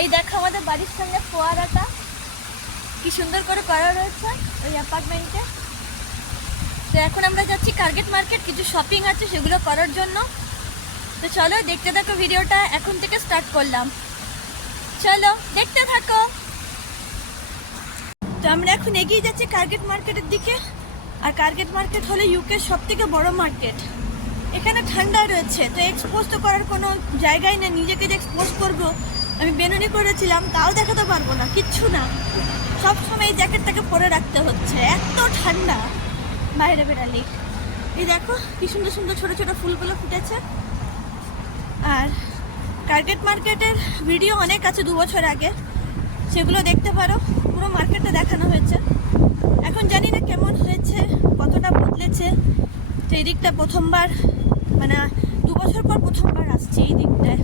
এই দেখো আমাদের বাড়ির সামনে ফোয়ারাটা কি সুন্দর করে করা রয়েছে ওই অ্যাপার্টমেন্টে। তো এখন আমরা যাচ্ছি কার্গেট মার্কেট, কিছু শপিং আছে সেগুলো করার জন্য। তো চলো দেখতে থাকো, ভিডিওটা এখন থেকে স্টার্ট করলাম, চলো দেখতে থাকো। তো আমরা এখন এগিয়ে যাচ্ছি কার্গেট মার্কেটের দিকে। আর কার্গেট মার্কেট হলো ইউকের সব থেকে বড় মার্কেট। এখানে ঠান্ডা রয়েছে, তো এক্সপোজ তো করার কোনো জায়গায় নেই। নিজেকে যে এক্সপোজ করবো, আমি বেনুনি করেছিলাম তাও দেখাতে পারবো না, কিচ্ছু না। সব সময় এই জ্যাকেটটাকে পরে রাখতে হচ্ছে, এত ঠান্ডা বাইরে বেরালি। এই দেখো কি সুন্দর সুন্দর ছোট ছোট ফুলগুলো ফুটেছে। আর কার্গেট মার্কেটের ভিডিও অনেক আছে 2 বছর আগে, সেগুলো দেখতে পারো। পুরো মার্কেটটা দেখানো হয়েছে। এখন জানি না কেমন হয়েছে, কতটা বদলেছে। তো এই দিকটা প্রথমবার, মানে 2 বছর পর প্রথমবার আসছি এই দিকটায়।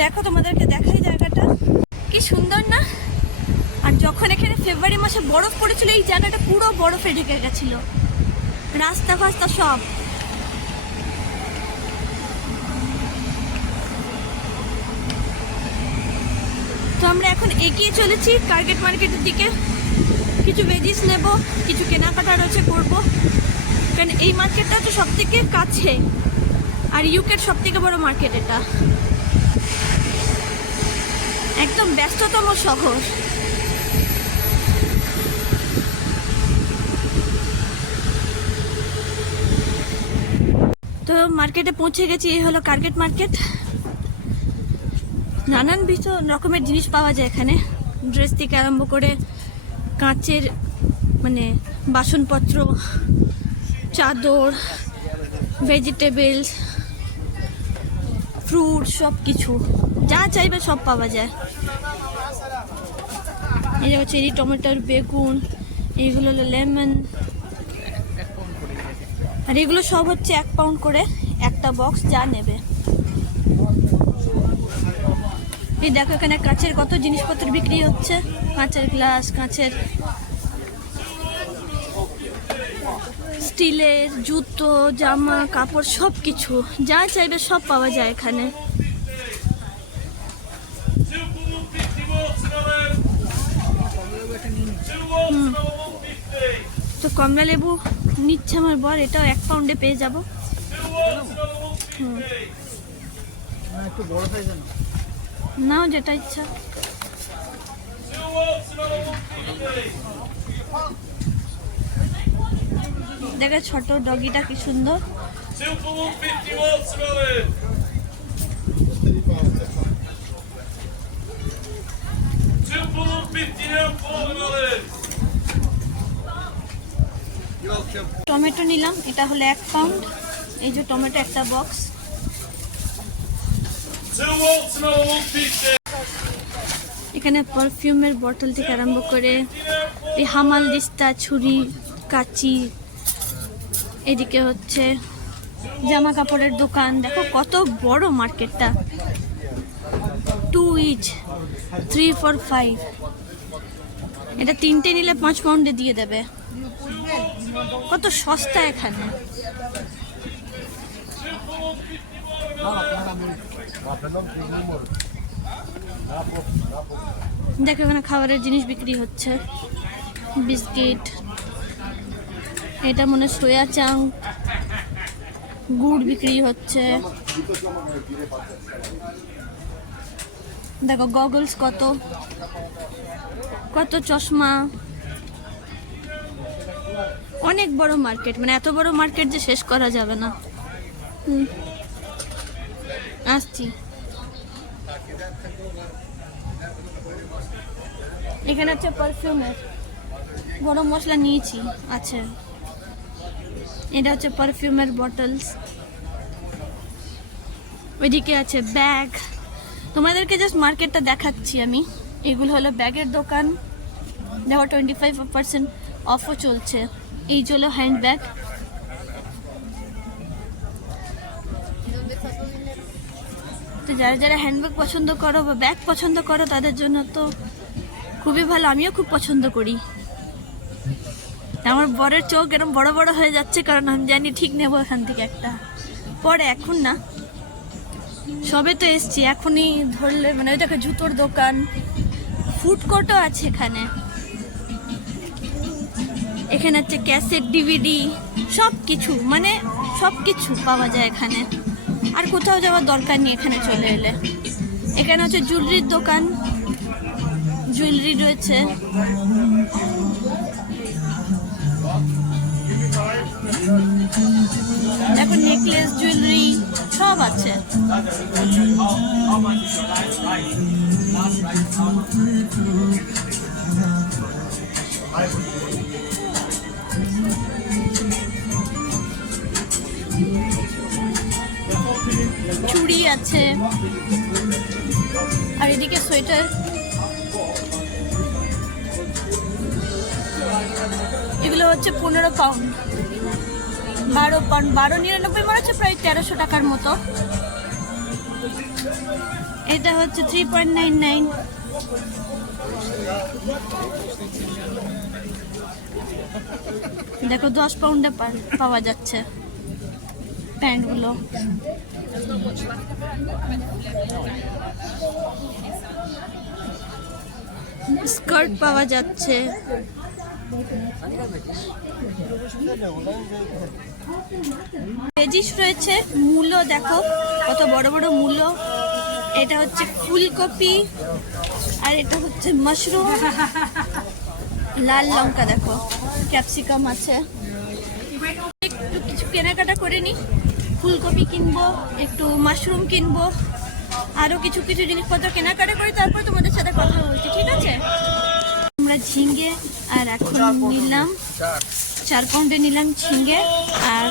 দেখো তোমাদেরকে দেখাই জায়গাটা কি সুন্দর না। আর যখন এখানে ফেব্রুয়ারি মাসে বরফ পড়েছিল, এই জায়গাটা পুরো বরফে ঢেকে গেছিল, রাস্তা ফাস্তা সব। তো আমরা এখন এগিয়ে চলেছি কার্গেট মার্কেটের দিকে। কিছু ভেজিস নেব, কিছু কেনাকাটা রয়েছে করবো, কারণ এই মার্কেটটা হচ্ছে সব থেকে কাছে আর ইউকের সব থেকে বড় মার্কেট এটা। একদম ব্যস্ততম শহর। তো মার্কেটে পৌঁছে গেছি, এই হলো কার্গেট মার্কেট। নানান রকমের জিনিস পাওয়া যায় এখানে, ড্রেস থেকে আরম্ভ করে কাঁচের মানে বাসনপত্র, চাদর, ভেজিটেবলস, ফ্রুট, সব কিছু যা চাইবে সব পাওয়া যায়। এই যে চেরি, টমেটোর, বেগুন, এইগুলো হলো লেমন। আর এগুলো সব হচ্ছে 1 পাউন্ড করে একটা বক্স, যা নেবে। এই দেখো এখানে কাঁচের কত জিনিসপত্র বিক্রি হচ্ছে, কাঁচের গ্লাস, কাঁচের স্টিলের জুতো, জামা কাপড়, সব কিছু যা চাইবে সব পাওয়া যায় এখানে। তো কমলা লেবু নিচ্ছে আমার বর, এটাও 1 পাউন্ডে পেয়ে যাবো। নাও যেটা ইচ্ছা। দেখে ছোট ডগিটা কি সুন্দর। টমেটো নিলাম, এটা হলো 1 পাউন্ড। এই যে টমেটো একটা বক্স। এখানে পারফিউমের বোতল থেকে আরম্ভ করে এই হামাল দিস্তা, ছুরি, কাঁচি। এদিকে হচ্ছে জামা কাপড়ের দোকান। দেখো কত বড় মার্কেটটা। 2 each 3 for 5। এটা 3টে নিলে 5 পাউন্ডে দিয়ে দেবে। কত সস্তা এখানে। দেখো এখানে খাবারের জিনিস বিক্রি হচ্ছে, বিস্কিট, এটা মনে সোয়া চাং, গুড় বিক্রি হচ্ছে। দেখো গগলস, কত কত চশমা। অনেক বড় মার্কেট, মানে এত বড় মার্কেট যে শেষ করা যাবে না। আসছি। এখানে হচ্ছে পারফিউমের, গরম মশলা নিয়েছি আছে। এটা হচ্ছে পারফিউমের বটলস। ওইদিকে আছে ব্যাগ। তোমাদেরকে জাস্ট মার্কেটটা দেখাচ্ছি আমি। এগুলো হলো ব্যাগের দোকান। দেখো 25% অফও চলছে। এই হলো হ্যান্ড ব্যাগ। তো যারা যারা হ্যান্ডব্যাগ পছন্দ করো বা ব্যাগ পছন্দ করো, তাদের জন্য তো খুবই ভালো। আমিও খুব পছন্দ করি। আমার বরের চোখ এরকম বড় বড় হয়ে যাচ্ছে, কারণ আমি জানি ঠিক নেবো এখান থেকে একটা পরে, এখন না। সবে তো এসছি, এখনই ধরলে মানে ওই দেখো জুতোর দোকান, ফুড কোর্টও আছে এখানে। এখানে হচ্ছে ক্যাসেট, ডিভিডি, সব কিছু মানে সব কিছু পাওয়া যায় এখানে। আর কোথাও যাওয়ার দরকার নেই এখানে চলে এলে। এখানে হচ্ছে জুয়েলারির দোকান, জুয়েলারি রয়েছে। দেখো নেকলেস, জুয়েলারি সব আছে। চুড়ি আছে, আর এদিকে সোয়েটার। এগুলো হচ্ছে 15 পাউন্ড, 12 পাউন্ড, 12.99 মনে হচ্ছে, প্রায় 1300 টাকার মতো। এটা হচ্ছে 3.99। দেখো 10 পাউন্ডে পাওয়া যাচ্ছে প্যান্টগুলো। স্কার্ট পাওয়া যাচ্ছে। ভেজিস রয়েছে, মূলো দেখো কত বড় বড় মূলো। এটা হচ্ছে ফুলকপি, আর এটা হচ্ছে মাশরুম, লাল লঙ্কা দেখো, ক্যাপসিকাম আছে। একটু কিছু কেনাকাটা করে নি, ফুলকপি কিনবো, একটু মাশরুম কিনবো, আরো কিছু কিছু জিনিসপত্র কেনাকাটা করি, তারপর তোমাদের সাথে কথা বলছি, ঠিক আছে? আমরা ঝিঙ্গে আর এখন নিলাম 4 পাউন্ডে নিলাম ঝিঙ্গে, আর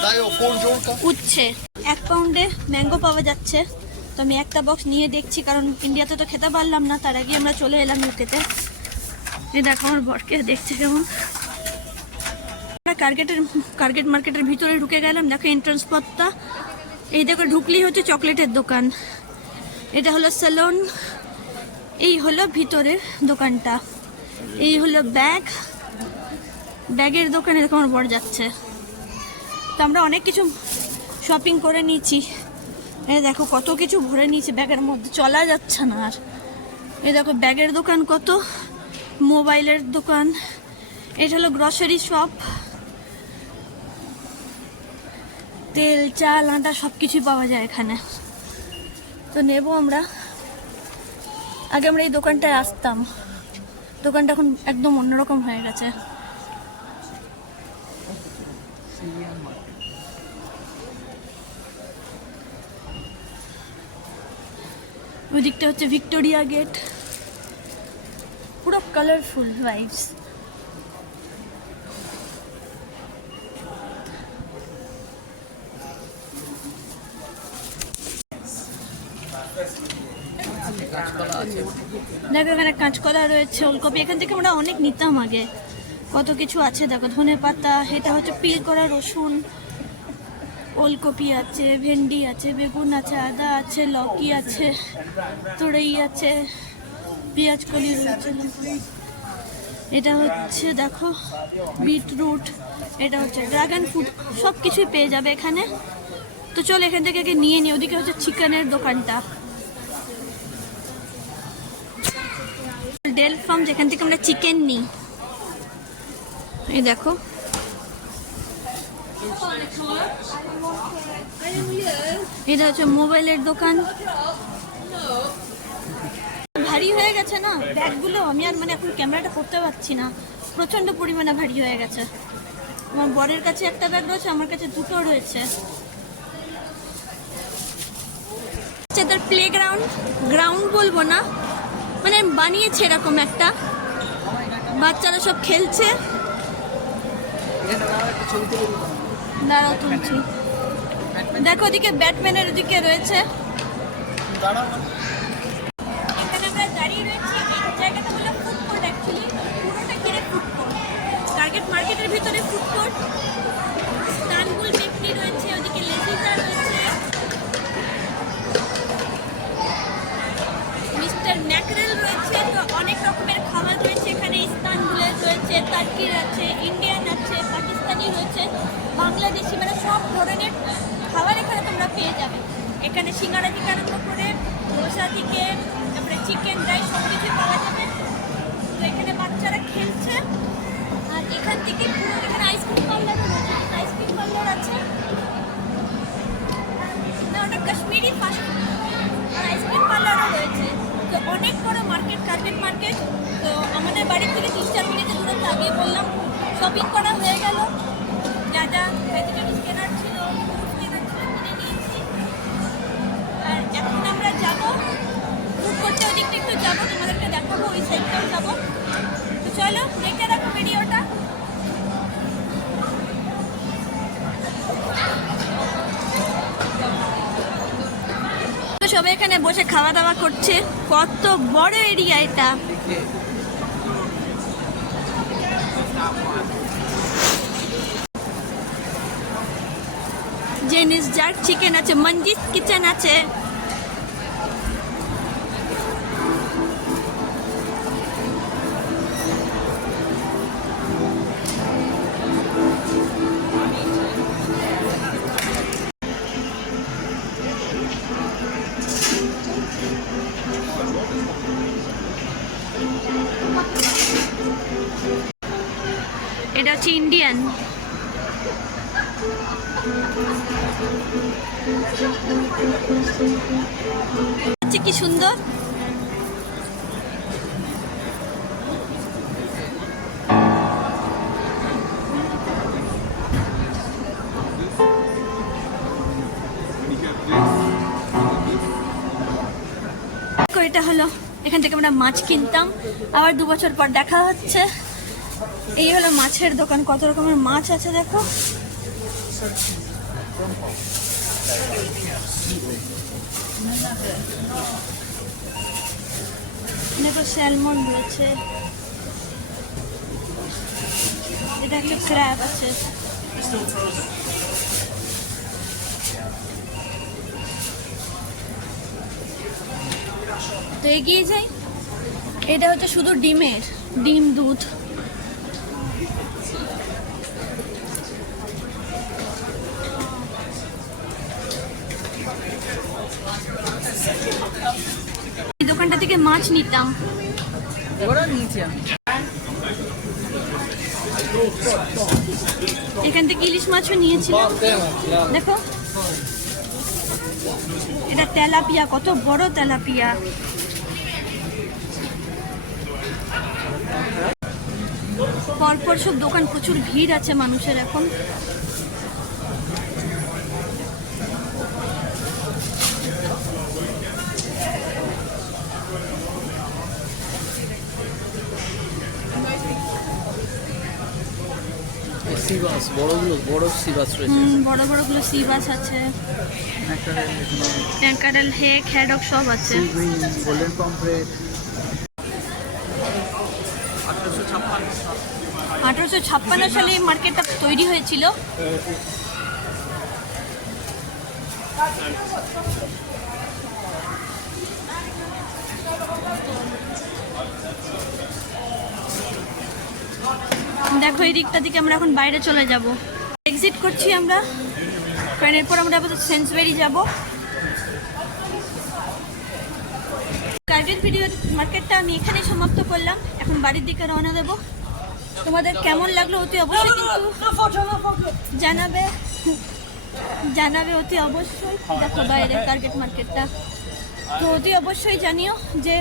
উচ্ছে 1 পাউন্ডে ম্যাঙ্গো পাওয়া যাচ্ছে। তো আমি একটা বক্স নিয়ে দেখছি, কারণ ইন্ডিয়াতে তো খেতে পারলাম না, তার আগে আমরা চলে এলাম ইউকেতে। এই দেখো আমার বরকে দেখছে কেমন। কার্গেট মার্কেটের ভিতরে ঢুকে গেলাম। দেখো এন্ট্রান্স পথটা, এই দেখো ঢুকলেই হচ্ছে চকলেটের দোকান। এটা হলো সেলুন, এই হলো ভিতরের দোকানটা। এই হলো ব্যাগের দোকানে দেখো আমার বর যাচ্ছে। তো আমরা অনেক কিছু শপিং করে নিয়েছি। এই দেখো কত কিছু ভরে নিয়েছি ব্যাগের মধ্যে, চলা যাচ্ছে না আর। এই দেখো ব্যাগের দোকান কত, মোবাইলের দোকান। এটা হলো গ্রসারি শপ, তেল, চাল, আটা সব কিছুই পাওয়া যায় এখানে। তো নেবো আমরা। আগে আমরা এই দোকানটায় আসতাম, দোকানটা এখন একদম অন্যরকম হয়ে গেছে। ওই দিকটা হচ্ছে ভিক্টোরিয়া গেট, পুরো কালারফুল ভাইবস। দেখো এখানে কাঁচকলা রয়েছে, ওলকপি। এখান থেকে আমরা অনেক নিতাম আগে, কত কিছু আছে দেখো, ধনে পাতা। এটা হচ্ছে পিল করা রসুন, ওলকপি আছে, ভেন্ডি আছে, বেগুন আছে, আদা আছে, লকি আছে, তুড়ই আছে, পেঁয়াজ কলি রয়েছে। এটা হচ্ছে দেখো বিটরুট, এটা হচ্ছে ড্রাগন ফ্রুট, সব কিছুই পেয়ে যাবে এখানে। তো চল এখান থেকে আগে নিয়ে নিই। ওদিকে হচ্ছে চিকেনের দোকানটা, ডেল ফার্ম, যেখান থেকে আমরা চিকেন নিই। এই দেখো এটা হচ্ছে মোবাইলের দোকান। ভারী হয়ে গেছে না ব্যাগগুলো, আমি আর মানে এখন ক্যামেরাটা করতে পারছি না, প্রচন্ড পরিমাণে ভারী হয়ে গেছে। আমার বরের কাছে একটা ব্যাগ রয়েছে, আমার কাছে দুটো রয়েছে। তার গ্রাউন্ড বলবো না, মানে বানিয়েছে এরকম একটা, বাচ্চারা সব খেলছে। দাঁড়াও তুলছি। দেখো ওদিকে ব্যাটম্যানের ওদিকে রয়েছে। এখানে আমরা দাঁড়িয়ে রয়েছি, এই জায়গাটা হলো ফুড কোর্ট। অ্যাকচুয়ালি পুরোটা ঘিরে ফুড কোর্ট, টার্গেট মার্কেটের ভিতরে ফুড কোর্ট। ইস্তানবুল বেকরি রয়েছে, ওদিকে লেজিজা রয়েছে, মিস্টার ম্যাকরেল রয়েছে। তো অনেক রকমের খাবার রয়েছে এখানে, ইস্তানবুলের রয়েছে, টার্কির আছে, ইন্ডিয়ান আছে, পাকিস্তানি রয়েছে, বাংলাদেশি, মানে সব ধরনের খাবার এখানে তোমরা পেয়ে যাবে। এখানে সিঙ্গারা থেকে আরম্ভ করে ধোসা থেকে তারপরে চিকেন রাইস সব কিছু পাওয়া যাবে। তো এখানে বাচ্চারা খেলছে আর এখান থেকে পুরো এখানে আইসক্রিম পার্লার রয়েছে, আইসক্রিম পার্লার আছে না, ওটা কাশ্মীরি ফাস্ট আর আইসক্রিম পার্লারও রয়েছে। তো অনেক বড় মার্কেট, কার্পেট মার্কেট। তো আমাদের বাড়ি থেকে 3-4 মিনিটের দূরত্ব আগিয়ে বললাম, শপিং করা হয়ে গেল, যা যা ভেজিটেবলস কেনার ছিল, ফ্রুটস কেনার ছিল কিনে নিয়েছি। আর এখন আমরা যাবো ফুড করতে, ওই দিকটা একটু যাবো, তোমাদেরকে দেখাবো, ওই সাইডটাও যাবো। তো চলো দেখে দেখো ভিডিওটা। তো সবাই এখানে বসে খাওয়া দাওয়া করছে, কত বড় এরিয়া এটা। জেনিস জার্ক চিকেন আছে, মঞ্জিস কিচেন আছে। এটা হচ্ছে ইন্ডিয়ান। কি সুন্দর। এটা হলো, এখান থেকে আমরা মাছ কিনতাম, আবার 2 বছর পর দেখা হচ্ছে। এই হলো মাছের দোকান, কত রকমের মাছ আছে দেখো। দেখো স্যালমন রয়েছে, এটা একটা ক্র্যাব আছে। তো এগিয়ে যাই। এটা হচ্ছে শুধু ডিমের, ডিম দুধ। এই দোকানটা থেকে মাছ নিতাম। এখান থেকে ইলিশ মাছও নিয়েছিলাম। দেখো এটা তেলাপিয়া, কত বড় তেলাপিয়া। পরপর সব দোকান, প্রচুর ভিড় আছে মানুষের এখন। বড় সি বাস রয়েছে, বড়গুলো সি বাস আছে, ট্যাঙ্কারেল হেক হ্যাডক সব আছে। Golden pomfret. 1856 সালে এই মার্কেটটা তৈরি হয়েছিল। দেখো এই দিকটা থেকে আমরা এখন বাইরে চলে যাব, এক্সিট করছি আমরা, কারণ এরপর আমরা আবার সেন্সবেরি যাব। গার্ডেন ভিডিও মার্কেটটা আমি এখানেই সমাপ্ত করলাম, এখন বাড়ির দিকে রওনা দেব। তোমাদের কেমন লাগলো অতি অবশ্যই কিন্তু জানাবে অতি অবশ্যই। দেখো বাইরে টার্গেট মার্কেটটা, তো অতি অবশ্যই জানিও যে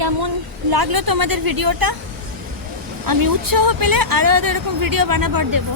কেমন লাগলো তোমাদের ভিডিওটা। আমি উৎসাহ পেলে আরও এরকম ভিডিও বানাবার দেবো।